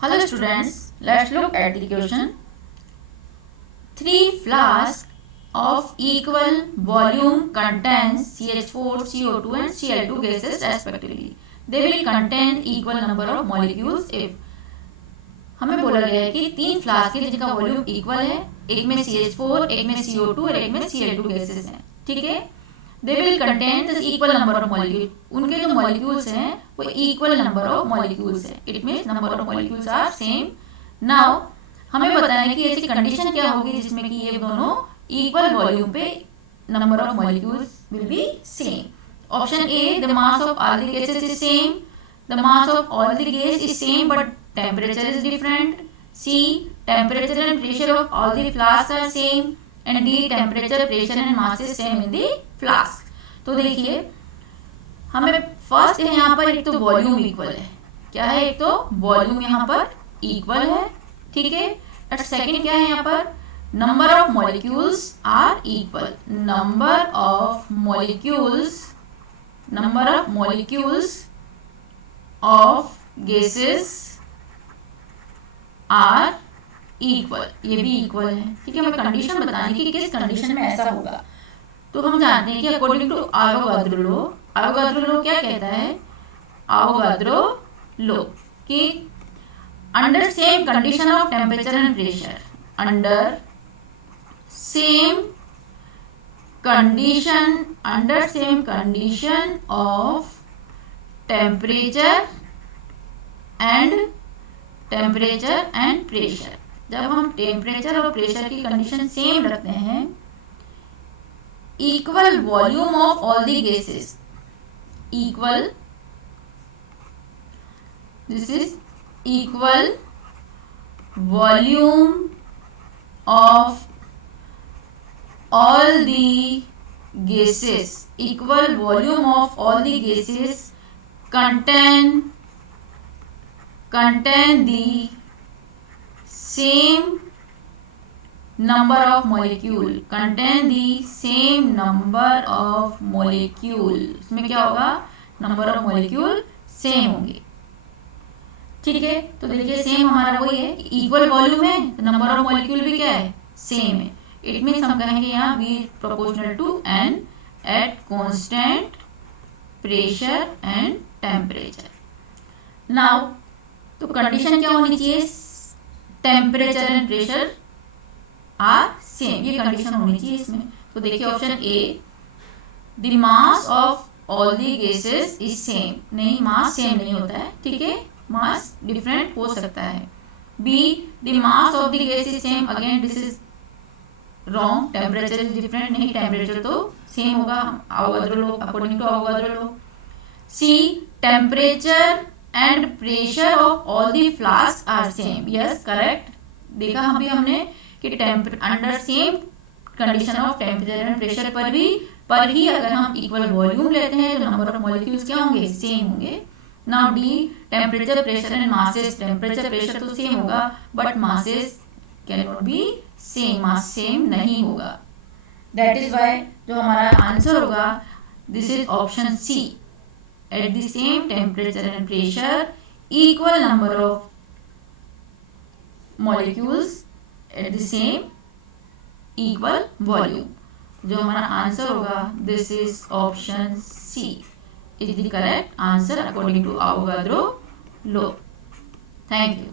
Hello students, let's look at the question. 3 flasks of equal volume contains CH4, CO2 and Cl2 gases respectively. They will contain equal number of molecules if हमें बोला गया है कि 3 flask है जिनका volume equal है, एक में CH4, एक में CO2 और एक में Cl2 गैसेस हैं, ठीक है। They will contain the equal number of molecule, उनके जो मॉलिक्यूल्स हैं वो इक्वल नंबर ऑफ मॉलिक्यूल्स है, it means number of molecules are same. Now हमें बताना है कि ऐसी कंडीशन क्या होगी जिसमें कि ये दोनों इक्वल वॉल्यूम पे number of molecules will be same. Option A, the mass of all the gases is same, the mass of all the gas is same but temperature is different. C, temperature and pressure of all the flasks are same. And D, temperature, pressure and mass is same in the flask. तो देखिए हमें first है यहाँ पर एक तो volume equal है, क्या है, एक तो वॉल्यूम यहाँ पर इक्वल है, ठीक है। और सेकंड क्या है यहाँ पर, number of molecules are equal, number of molecules of gases are equal, ये भी इक्वल है, ठीक है। हमें कंडीशन बतानी कि किस कंडीशन में ऐसा होगा। तो हम जानते हैं कि अकॉर्डिंग टू आवोगाद्रो लॉ क्या कहता है, आवोगाद्रो लॉ कि under same condition of temperature and pressure, under same condition of temperature and pressure, जब हम टेम्परेचर और प्रेशर की कंडीशन सेम रखते हैं, equal volume of all the gases, this is equal volume of all the gases contain the same number of molecule, इसमें क्या होगा, number of molecule same होंगे, ठीक है। तो देखिए सेम हमारा वही है, इक्वल वॉल्यूम है तो नंबर ऑफ मॉलिक्यूल भी क्या है, सेम है। इट मीन्स हम कहेंगे यहाँ V proportional to N at constant pressure and temperature. Now तो कंडीशन क्या होनी चाहिए, temperature and pressure are same, ये कंडीशन होनी चाहिए इसमें। तो देखिए option A, the mass of all the gases is same, नहीं मास सेम नहीं होता है, ठीक है, मास डिफरेंट हो सकता है। B, the mass of the gas is same, again this is wrong, temperature is different, नहीं टेम्परेचर तो सेम होगा, according to Avogadro law. C, temperature and pressure of all the flask are same, yes correct. देखा हमने कि under same condition of temperature and pressure पर ही अगर हम इक्वल वॉल्यूम लेते हैं तो नंबर ऑफ मॉलिक्यूल्स क्या होंगे, सेम होंगे। Now D, temperature pressure and masses, temperature pressure तो सेम होगा but masses can not be same, mass same नहीं होगा। दैट इज वाई जो हमारा आंसर होगा this is option C, at the same temperature and pressure equal number of molecules at the same equal volume, जो हमारा answer होगा this is option C is the correct answer according to Avogadro law. Thank you.